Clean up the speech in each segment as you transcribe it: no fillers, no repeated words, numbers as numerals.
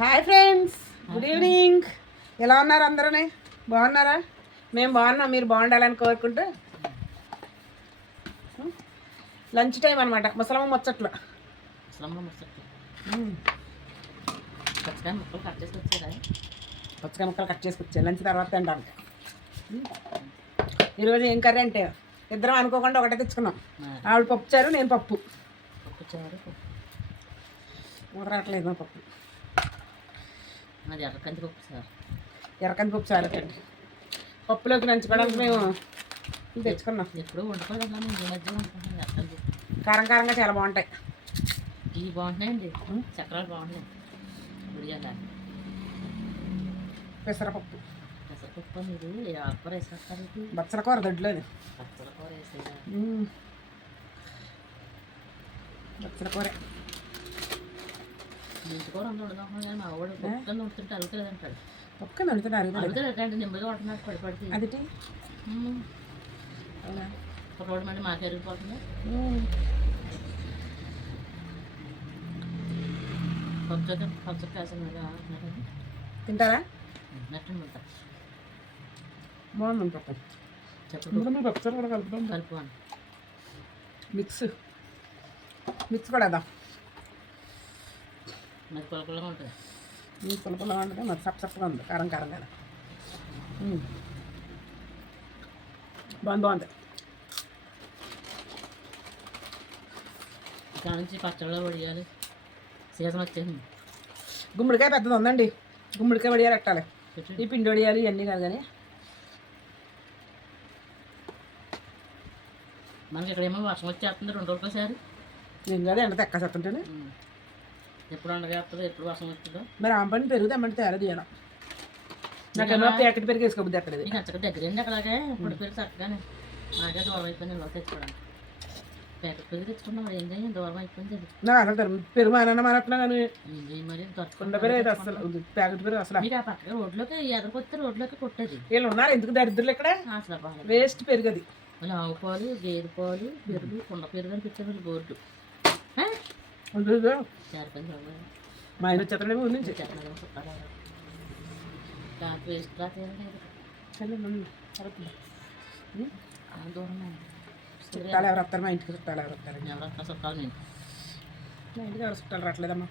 Hi friends, good evening. ఎలా ఉన్నారు అందరూనే? బాగున్నారా? మేము బాగున్నాం, మీరు బాగుండాలని కోరుకుంటూ లంచ్ టైం అనమాట. ముసలమ్మ ముచ్చట్లు. పచ్చకాయ ముక్కలు కట్ చేసి వచ్చారా? పచ్చకాయ ముక్కలు కట్ చేసుకొచ్చాను లంచ్ తర్వాత తినడానికి. ఈరోజు ఏం కర్రీ అంటే ఇద్దరం అనుకోకుండా ఒకటే తెచ్చుకున్నాం. ఆవిడ పప్పు చారు, నేను పప్పు. పప్పు చారు రావట్లేదు మా పప్పు. అది ఎర్రకంది పప్పు సార్. ఎర్రకంది పప్పు చారు అండి. పప్పులోకి నంచుకోవడానికి మేము తెచ్చుకున్నాం. ఎప్పుడు వండుకోలేదు అమ్మా, నేను ఈ మధ్య వండుకుంటాను ఎర్రకంది. కారం కారంగా చాలా బాగుంటాయి. ఇవి బాగుంటున్నాయండి, చక్రాలు బాగుంటున్నాయి. ఉడియాల పెసరపప్పు, పెసరపప్పు మీరు ఆకుకూర వేసేస్తారు. బచ్చల కూర దొడ్లోది. బచ్చల కూర వేసేదా? బచ్చల కూర ఇంటి కూర ఉండడం కానీ మా వాడు పప్పు ఉడుతుంటే అరుగుతుంది అంటాడు. పప్పు కింద వండుతున్నారు అరుగుతుంది నిమ్మగా ఉంటున్నాడు పడిపడితే. అది ఒక రోడ్డు మళ్ళీ మాకే అరిగిపోతుంది. పచ్చ కాసిన తింటారా? నట్టు ఉంటా బాగుంది పప్పు. చెప్పండి పప్పుచారు కూడా కలుపుతాం. కలుపుకోండి. మిక్స్ కూడా అదా మరి పులపులగా ఉంటుంది. పులపులగా ఉంటుంది, మరి సప్పగా ఉంది, కారం కారం కదా. బాగుంది. ఇక్కడ నుంచి పచ్చళ్ళలో వడియాలి. సీజన్ వచ్చేసింది. గుమ్మడికాయ పెద్దది ఉందండి. గుమ్మడికాయ వడియాలు పెట్టాలి. ఈ పిండి వడియాలు ఇవన్నీ కాదు కానీ మనకి ఇక్కడేమో వర్షం వచ్చేస్తుంది 2 రోజులకోసారి. నేను కాదు ఎండ తెక్క చెప్తుంటేనే ఎప్పుడు ఎండగేస్తుందో ఎప్పుడు వర్షం వస్తుందో. మరి ఆ పని పెరుగు తెమ్మంటే తేడా తీయడం. నాకేమో ప్యాకెట్ పెరిగి వేసుకోబుద్ది ఎక్కడది. నీకు అంతగా దగ్గరండి అక్కడాగే ఇప్పుడు పెరుగు చక్కగానే నాకే దూరం అయిపోయింది. నేను తెచ్చుకోవడానికి ప్యాకెట్ పెరుగు తెచ్చుకున్నాం. ఏం చేయండి, దూరం అయిపోయింది. నాకు అసలు పెరుగు మానట్లా కానీ ఏం చేయి మరి కుండ పెరుగు అసలు ప్యాకెట్ పెరుగు అసలు. మీకు ఆ పక్కన రోడ్లోకి ఎదరికొస్తే రోడ్లోకి కొట్టేది. వీళ్ళు ఉన్నారు ఎందుకు దరిద్రులు ఇక్కడ. అసలు బాగా వేస్ట్ పెరుగు అది. మళ్ళీ ఆవు పాలు, గేదె పాలు, పెరుగు, కుండ పెరుగు అని పెట్టారు బోర్డు. మా ఆయన వచ్చేతనే ఊరి నుంచి వేస్ట్ దూరం చుట్టాలు ఎవరు వస్తారు? మా ఇంటికి చుట్టాలు ఎవరు వస్తారు? ఎవరన్నా చుట్టాలు నేను మా ఇంటికి ఎవరు చుట్టాలు రావట్లేదమ్మా.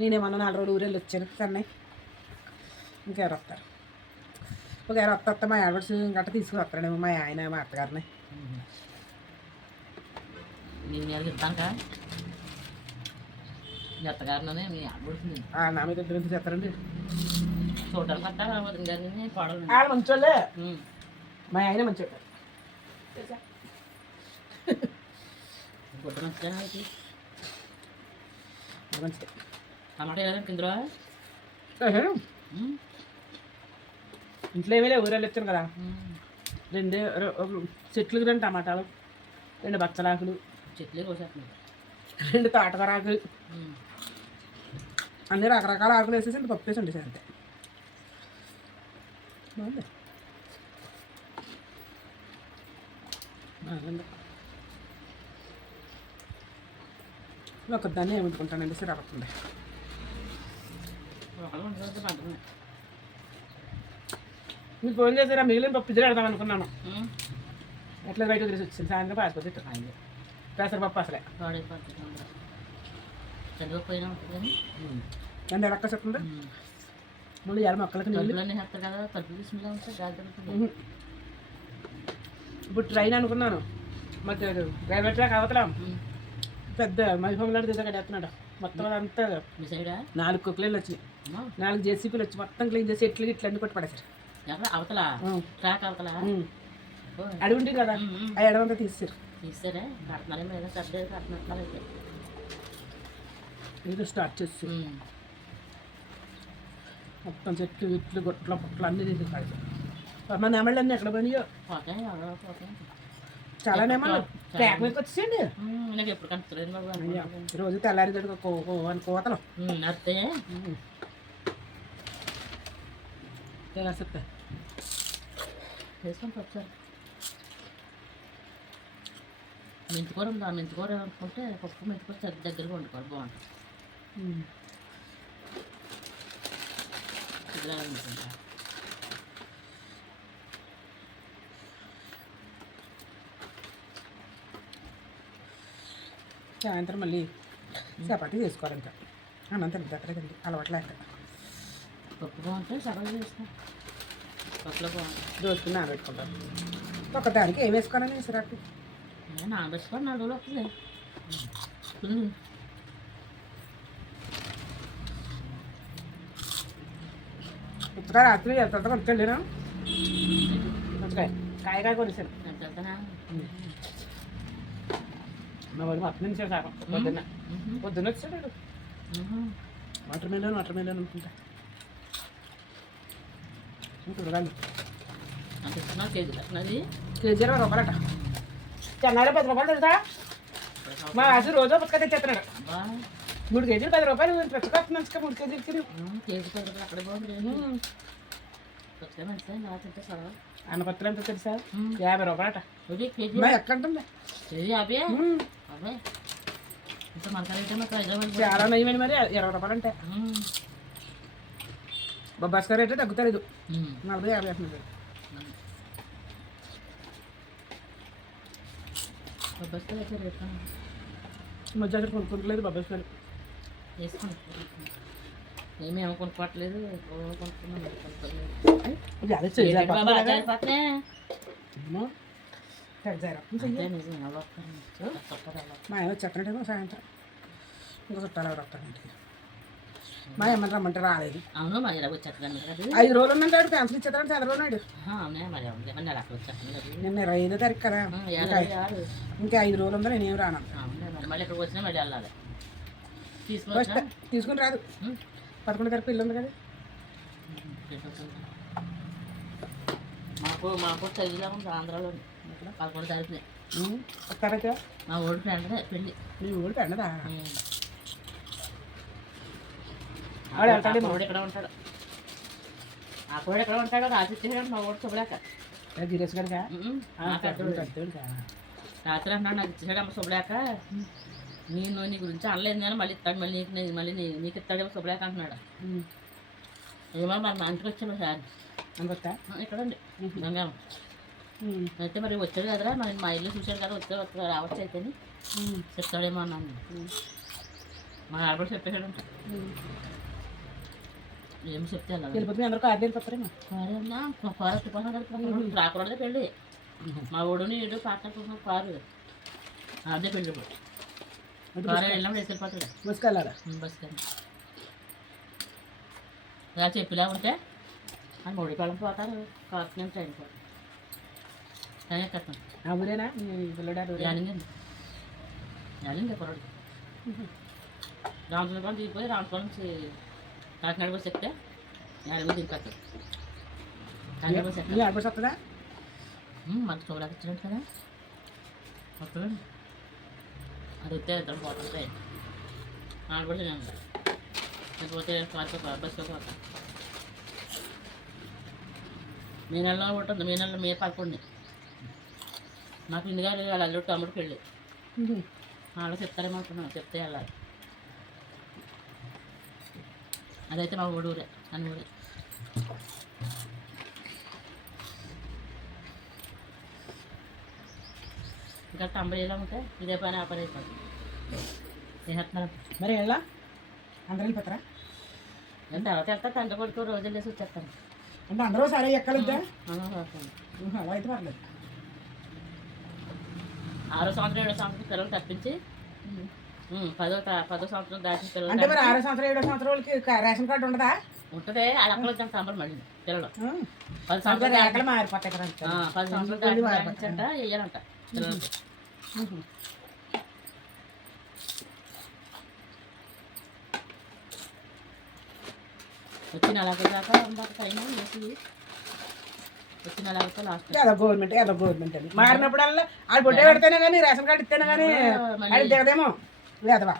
నేనేమన్నా 4 రోజులు ఊరేళ్ళు వచ్చాను చెన్నై. ఇంకెవరు వస్తారు? ఒకవేళ వస్తా మా ఆడబడ్స్ గట్ట తీసుకుని వస్తాడేమో మా ఆయన మా అత్తగారిని. నేను మీద చెప్తానుకా ఎత్తగారిలోనే మీ ఆడబడుతుంది. నా మీద ఇద్దరు ఎందుకు చేస్తారండి? చూడడానికి వస్తా వదిన గారిని పాడలు. ఆడ మంచోళ్ళే. మా ఆయన మంచోళ్ళు. గుడ్డ మంచిగా మంచిది. టమాటా వేయాలి కిందలో. ఇంట్లో ఏమీ లేవు, ఊరేళ్ళు వచ్చాను కదా. 2 చెట్లకు 2 టమాటాలు, 2 బచ్చలాకులు, చెట్లే కోసేస్తున్నాయి, 2 తోటకూరాకులు, అన్ని రకరకాల ఆకులు వేసేసి ఇంత పప్పు వేసి ఉండేసి అంతే. బాగుంది. ఒకదాన్ని ఏమనుకుంటానండి సిరపడుతుంది. మీకు ఫోన్ చేసారా? మిగిలిన పప్పు ఇద్దరు పెడదాం అనుకున్నాను. ఎట్లా బయట తెలిసి వచ్చింది. సాయంత్రం పాసిపోతే అయింది. పెసరపప్పు అసలే ఎంత ఎలక్క చెప్తుంది. ముందు ఎల మొక్కలకి నీళ్ళు కదా తలుపు తీసుకుంటే. ఇప్పుడు ట్రైన్ అనుకున్నాను. మరి డ్రైవర్ ట్రాక్ అవతలం పెద్ద మహిళ తీసాడు. మొత్తం అంతా 4 కుక్కలేళ్ళు వచ్చినాయి. 4 జేసీపీలు వచ్చి మొత్తం క్లీన్ చేసి ఎట్లు ఇట్లా అన్ని కొట్టి పడేసారు. అవతల ట్రాక్ అవతల అడుగు ఉంటుంది కదా, ఆ ఎడమంతా తీసారు. తీసారే కడుతున్నారే మీద పెద్ద కడుతున్నారు. అయితే ఏదో స్టార్ట్ చేసి మొత్తం చెట్లు ఇట్లు గొట్లు పుట్లు అన్నీ తీసి పడేసారు. మా నెమళ్ళు అన్నీ ఎక్కడ పోయినాయో. చాలా నెమళ్ళు ట్రాక్ మీదకి వచ్చేయండి. నాకు ఎప్పుడు కనుక్కోలేదు బాబు. రోజు తెల్లారి అని కోతలు అత్తే చెప్తా వేసుకొని ఒకసారి మెంతికూర ఉందా? మెంతికూర అనుకుంటే పప్పు మెంతికూర దగ్గరగా వండుకోవాలి, బాగుంటుంది. మంచిగా ఉంటుంది. సాయంత్రం మళ్ళీ చపాతీ చేసుకోవాలి ఇంకా అన్నం తినట్లేదండి అలవాట్లేక పప్పు బాగుంటే సగం చేస్తాం. పప్పులో బాగుంటుంది. దోసుకుని నానబెట్టుకుంటాను ఒకదానికి ఏం వేసుకోవాలని ఇసురాకు నానబెట్టుకొని 4 రోజులు వస్తుంది. పుచ్చకాయ రాత్రి ఎంత కొనుక్కెళ్ళాను పుచ్చకాయ కాయకాయ కొనిసాను ఎంత వెళ్తానా? మా వాడు మొత్తం నుంచి సాగం పొద్దున్న వచ్చాడు వాటర్ మిలన్ అనుకుంటా చూడాలి అంత ఇస్తున్నా కేజీ అది కేజీ 20 రూపాయలట చెన్నాలో 10 రూపాయలు తెలుసా మా రాజు రోజు పుచ్చకాయ తెచ్చేస్తున్నాడు. 3 కేజీలు 10 రూపాయలు పుచ్చకాయ 3 కేజీలకి కేజీ 10 రూపాయలు అక్కడే బాగుంది. పుచ్చకాయ మంచిదా బాగా తింటే సరదా. అన్నపత్రం ఎంత తెలుసా 50 రూపాయలట. ఇది కేజీ ఎక్కడ ఉంటుంది కేజీ 50 అబ్బాయి ఇంకా మనకైతే మాకు హైదరాబాద్ చాలా నయమని మరి 20 రూపాయలు అంటే బొబ్బాస్కాయ రేటే తగ్గుతారు 40-50 అంటున్నారు. బొబ్బాస్కాయ అయితే రేట్ మధ్య అక్కడ కొనుక్కోలేదు బొబ్బాస్కాయలు వేసుకోండి. ఏమేమి కొనుక్కోవట్లేదు కొనుక్కున్నాం మా ఏమో చెప్పినట్టు సాయంత్రం ఇంకా చుట్టాలు ఎవరు వస్తారు ఇంటికి మా ఏమన్నా రమ్మంటే రాలేదు. అవును మరి ఇలా వచ్చేస్తాను 5 రోజులు ఉన్నాడు పెన్షన్ ఇచ్చేస్తాడు చంద్రబాబు నాయుడు. అవునే మరి అవును అక్కడ వచ్చేస్తాను. నిన్న 25వ తారీఖు కదా ఇంకా 5 రోజులు ఉందో నేనేం రాను. అవునే మరి మళ్ళీ ఇక్కడికి వచ్చినా మళ్ళీ వెళ్ళాలి తీసుకుని రాదు 11వ తారీఖు ఇల్లు ఉంది కదా. మాకు చదివిలా ఉంది ఆంధ్రాలో 11వ తారీఖునే వస్తారైతే మా ఊడి ఫ్రెండ్దే పెళ్ళి. మీ ఊరు పెన్నదా ఆవిడ ఇక్కడ ఉంటాడు. ఆ కోడి ఎక్కడ ఉంటాడో రాత్రి ఇచ్చేసాడు మా ఊడు శుభ్రాక గిరీష్ గారు రాత్రి అన్నాడు నాకు ఇచ్చేసాడు అమ్మ శుభ్రాక నేను నీ గురించి అనలేదు కానీ మళ్ళీ ఇస్తాడు మళ్ళీ నీకు ఇస్తాడేమో శుభ్రాక అంటున్నాడు. ఏమో మరి మా ఇంటికి వచ్చాము సార్ అనుకొస్తా ఇక్కడండి గంగామ అయితే మరి వచ్చాడు కదరా మరి మా ఇల్లు చూశాడు కదా వచ్చాడు రావచ్చు అయితే చెప్తాడేమో అన్నాను. మా ఆడపడి చెప్పేసాడు ఏమి చెప్తే వెళ్ళిపోతుంది అందరూ కారు వెళ్ళిపోతారేమో ఫారెస్ట్ కోసం రాకూడదే పెళ్ళి. మా ఊడుని ఇడు పాటకుంటున్నాం కారు అదే పెళ్ళి కారు వెళ్ళినప్పుడు వేసుకెళ్ళిపోతాడు బస్కెళ్ళాడా బస్ కానీ ఇలా చెప్పిలా ఉంటే అని మూడికాలం పోతారు కాకు నేను ట్రైన్ పోతాను ట్రైన్ ఎక్కతాను. ఆ ఊరేనా పిల్లడారు యాలింగండి యాలింగ పొరడు రామచంద్రపురం దిగిపోయి రామపురం నుంచి కాకినాడ బస్ ఎక్కితే యాలింగ దిగిపోతాడు. కాకినాడ బస్ ఎక్క ఆడబడి వస్తుందా మనకు చూడడానికి ఇచ్చినట్టు కదా వస్తుందండి. అది వస్తే ఇద్దరు పోతాం ట్రైన్ ఆడబడి లేకపోతే బస్సులో పోతాం. మే నెలలో ఉంటుంది మే 11 మాకు ఇంటి గారు వాళ్ళ అల్లుడు తమ్ముడు పెళ్ళి వాళ్ళు చెప్తారేమో అనుకున్నాను చెప్తే వెళ్ళాలి. అదైతే మా ఊరే అని ఊరే. ఇంకా టంబరీలో ఉంటే ఇదే పని ఆ పని అయిపోతుంది. చేస్తున్నారు మరి వెళ్ళా అందరూ వెళ్ళిపోతారా తర్వాత వెళ్తా తండ్రి కొడుకు రోజు వెళ్ళేసి వచ్చేస్తాను. అంటే అందరూ సరే ఎక్కలిద్దా అలా అయితే పర్లేదు. 6వ సంవత్సరం 7వ సంవత్సరం పిల్లలు తప్పించి 10వ సంవత్సరం దాచిన పిల్లలు అంటే మరి 6వ సంవత్సరం 7వ సంవత్సరం వాళ్ళకి రేషన్ కార్డు ఉండదా? ఉంటుంది అది అక్కడ వచ్చాను సంబరం మళ్ళీ పిల్లలు 10 సంవత్సరాలు రేఖలు మారిపోతాయి కదా 10 సంవత్సరాలు దాటించంట వేయాలంట పిల్లలు. వచ్చిన అలాగే దాకా పైన వేసి వచ్చిన అలాగే లాస్ట్ ఏదో గవర్నమెంట్ అని మారినప్పుడల్లా ఆడు బొట్టే పెడితేనే కానీ రేషన్ కార్డు ఇస్తేనే కానీ అది దిగదేమో లేదవా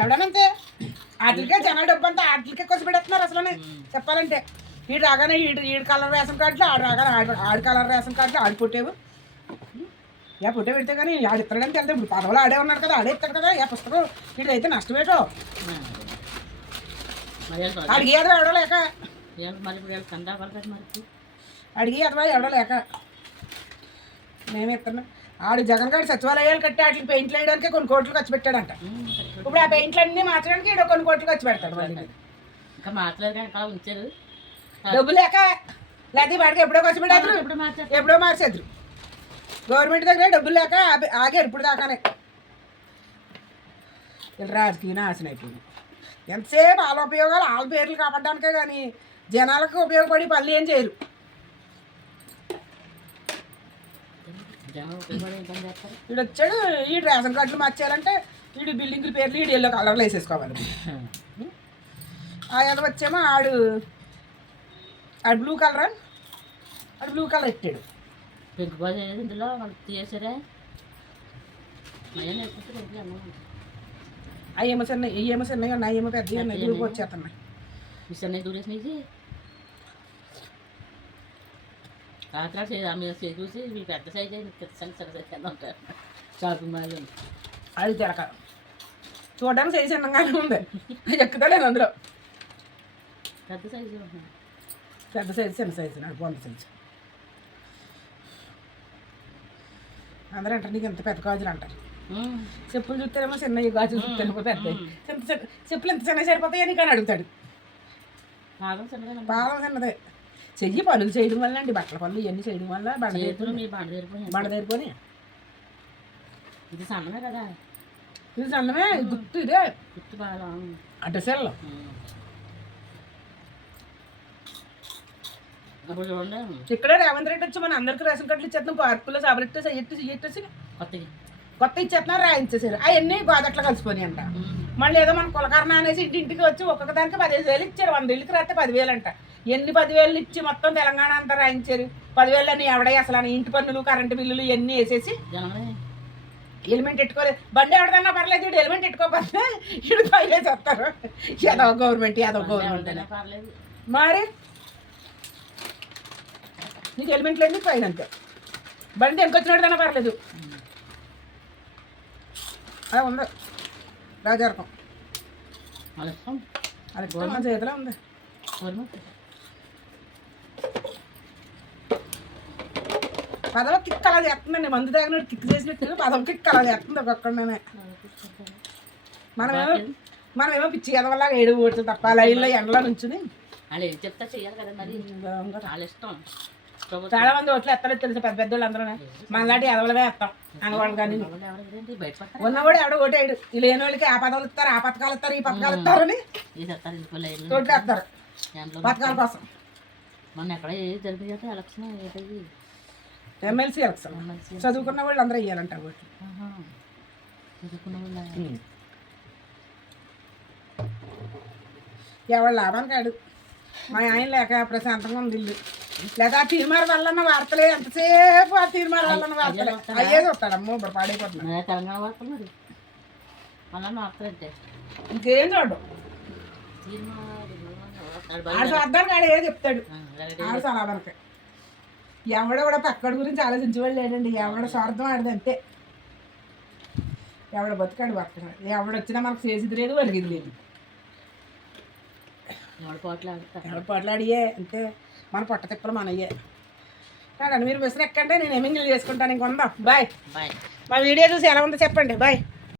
ఎవడనంతే వాటికే జనాలు డబ్బు అంతా వాటికే కొంచెం పెడుతున్నారు అసలు చెప్పాలంటే. వీడు రాగానే ఈడు కలర్ రేషన్ కార్డులు ఆడు రాగానే ఆడు కలర్ రేషన్ కార్డులు ఆడు పుట్టేవు పుట్టే పెడితే కానీ ఆడు ఇస్తాడంటే వెళ్తే ఇప్పుడు పదవులు ఆడే ఉన్నాడు కదా ఆడే ఇస్తాడు కదా పుస్తకం వీడైతే నష్టమేటో ఆడికి ఏదో ఎవడో లేక మరి ఇప్పుడు వీళ్ళు కందా పడతారు మరి అడిగి అథవా ఎవడో లేక మేమే ఇస్తున్నాం. ఆడు జగన్ గారు సచివాలయాలు కట్టి వాటికి పెయింట్లు వేయడానికి కొన్ని కోట్లు ఖర్చు పెట్టాడంట. ఇప్పుడు ఆ పెయింట్లు అన్నీ మార్చడానికి ఈడ కొన్ని కోట్లు ఖర్చు పెడతాడు. మళ్ళీ ఇంకా మార్చలేదు కానీ అలా ఉంచారు డబ్బు లేక, లేకపోతే వాడికి ఎప్పుడో ఖర్చు పెట్టారు, ఎప్పుడో మార్చేద్దరు. గవర్నమెంట్ దగ్గర డబ్బులు లేక ఆగారు ఇప్పుడు దాకానే. వీళ్ళు రాజకీయ నాశనం అయిపోయింది. ఎంతసేపు వాళ్ళ ఉపయోగాలు వాళ్ళ పేర్లు కాపాడడానికే కానీ జనాలకు ఉపయోగపడి పనులు ఏం చేయరు. వీడు వచ్చాడు, ఈ రేషన్ కార్డులు మార్చారంటే వీడు బిల్డింగ్ల పేర్లు వీడు ఎల్లో కలర్లు వేసేసుకోవాలి. ఆ ఎల్ల వచ్చేమో ఆడు బ్లూ కలర్, ఆడు బ్లూ కలర్ ఎట్టాడు. పెంకుపోతే ఇందులో వాళ్ళు తీసేసారే అయ్యేమో చిన్న ఇయ్యేమో చిన్నవి ఉన్నాయి, అయ్యేమో పెద్దవి ఉన్నాయి, గ్రూప్ వచ్చేస్తున్నాయి. మిషన్ దూరేసినది రాత్రి ఆమె చూసి మీ పెద్ద సైజు సైజ్ ఉంటారు షాపింగ్ మాల్ అది తిరక చూడడానికి సైజు చిన్నగానే ఉంది, ఎక్కుతలేదు అందులో. పెద్ద సైజు పెద్ద సైజు చిన్న సైజు నాడు బొంద సైజు. అందరూ అంటారు నీకు ఎంత పెద్ద గాజులు అంటారు. చెప్పులు చూస్తేనేమో చిన్న గాజులు చూస్తేనేమో పెద్ద. చెప్పులు ఎంత చిన్న సరిపోతాయని నీకు అని అడుగుతాడు. పాదం చిన్నదే, పాదం చిన్నదే. చెయ్యి పనులు చేయడం వల్ల అండి, బట్టల పనులు ఇవన్నీ చేయడం వల్ల బండ తీరిపోయి. ఇది సన్నమే కదా, ఇది సన్నమే, గుర్తు ఇదే గుర్తు బాగా అడ్డసెల్లో. అప్పుడు చూడండి ఇక్కడే రేవంత్ రెడ్డి వచ్చి మన అందరికి రేషన్ కార్డులు ఇచ్చేస్తున్నాం. పార్కుల్లో సబలెట్టేసి ఇచ్చేసి కొత్త ఇచ్చేస్తున్నారు, రాయించేసారు. అవన్నీ గోదట్లో కలిసిపోయి అంట. మళ్ళీ ఏదో మన కులకరణ అనేసి ఇంటింటికి వచ్చి ఒక్కొక్క దానికి 15,000 ఇచ్చారు. 100 ఇళ్ళకి రాస్తే 10,000 అంట. ఎన్ని 10,000 ఇచ్చి మొత్తం తెలంగాణ అంతా రాయించారు. 10,000 అని ఎవడే అసలు అని ఇంటి పన్నులు కరెంటు బిల్లులు ఇవన్నీ వేసేసి హెల్మెట్ పెట్టుకోలేదు. బండి ఎవడదన్నా పర్లేదు, వీడు హెల్మెట్ పెట్టుకోకపోతే వీడు పైలేసి వస్తారు. ఏదో గవర్నమెంట్ అని మరి నీకు హెల్మెట్ లేదు, నీకు పైన అంతే. బండి ఎంకొచ్చినట్టుదన్నా పర్లేదు. అలా ఉంది రాజారకం, అది మన చేతిలో ఉంది. పదవ కిక్ అలా చేస్తుందండి, మందు తాగినట్టు కిక్ చేసినట్టు పదవ కిక్ అలా చేస్తుంది ఒక్కొక్కడనే. మనమేమో పిచ్చి ఎదవల్లా 7 ఓట్లు తప్ప లైన్లో ఎండలో నుంచుని చెప్తా చెయ్యాలి కదా మరి. చాలా ఇష్టం. చాలా మంది ఓట్లు ఎత్తలేదు తెలుసు, పెద్ద పెద్ద వాళ్ళు అందరూ మనలాంటి ఎదవలమే వేస్తాం అనవాళ్ళు. కానీ ఉన్నవాడు ఎవడో ఓటేయడు. ఈ లేని వాళ్ళకి ఆ పదవులు ఇస్తారు, ఆ పథకాలు ఇస్తారు, ఈ పథకాలు ఇస్తారని ఓట్లు వేస్తారు పథకాల కోసం. మొన్న ఎక్కడ జరిపి ఎలక్షన్ ఎమ్మెల్సీ ఎలక్షన్ చదువుకున్న వాళ్ళు అందరూ వేయాలంట ఓట్లు. చదువుకున్న వాళ్ళు ఎవరు లాభానికి కాడు. మా ఆయన లేక ప్రశాంతంగా ఉంది ఇల్లు. లేదా ఆ తీర్మానం వల్ల వార్తలే ఎంతసేపు, ఆ తీర్మానం వల్ల వార్తలే అయ్యేది వస్తాడు. అమ్మో ఇప్పుడు పాడైపోతున్నాడు. తెలంగాణ వార్తలు మరి అలా వార్తలంటే ఇంకేం చూడు. ఆడ స్వార్థానికి ఆడ ఏదో చెప్తాడు. ఆడ సలాభానికి ఎవడ కూడా పక్కడి గురించి ఆలోచించేవాళ్ళు లేడండి. ఎవడ స్వార్థం ఆడది అంతే. ఎవడ బతుకాడు బతకడు. ఎవడొచ్చినా మనకు చేసేది లేదు, వలిగింది లేదు. ఎవడ పోట్లాడియే అంతే. మన పొట్ట తిప్పలు మనయ్యే. కాదండి మీరు మిషన్ ఎక్కండి, నేను ఎమ్మింగ్లు చేసుకుంటాను. ఇంకొందాం. బాయ్. మా వీడియో చూసి ఎలా ఉందో చెప్పండి. బాయ్.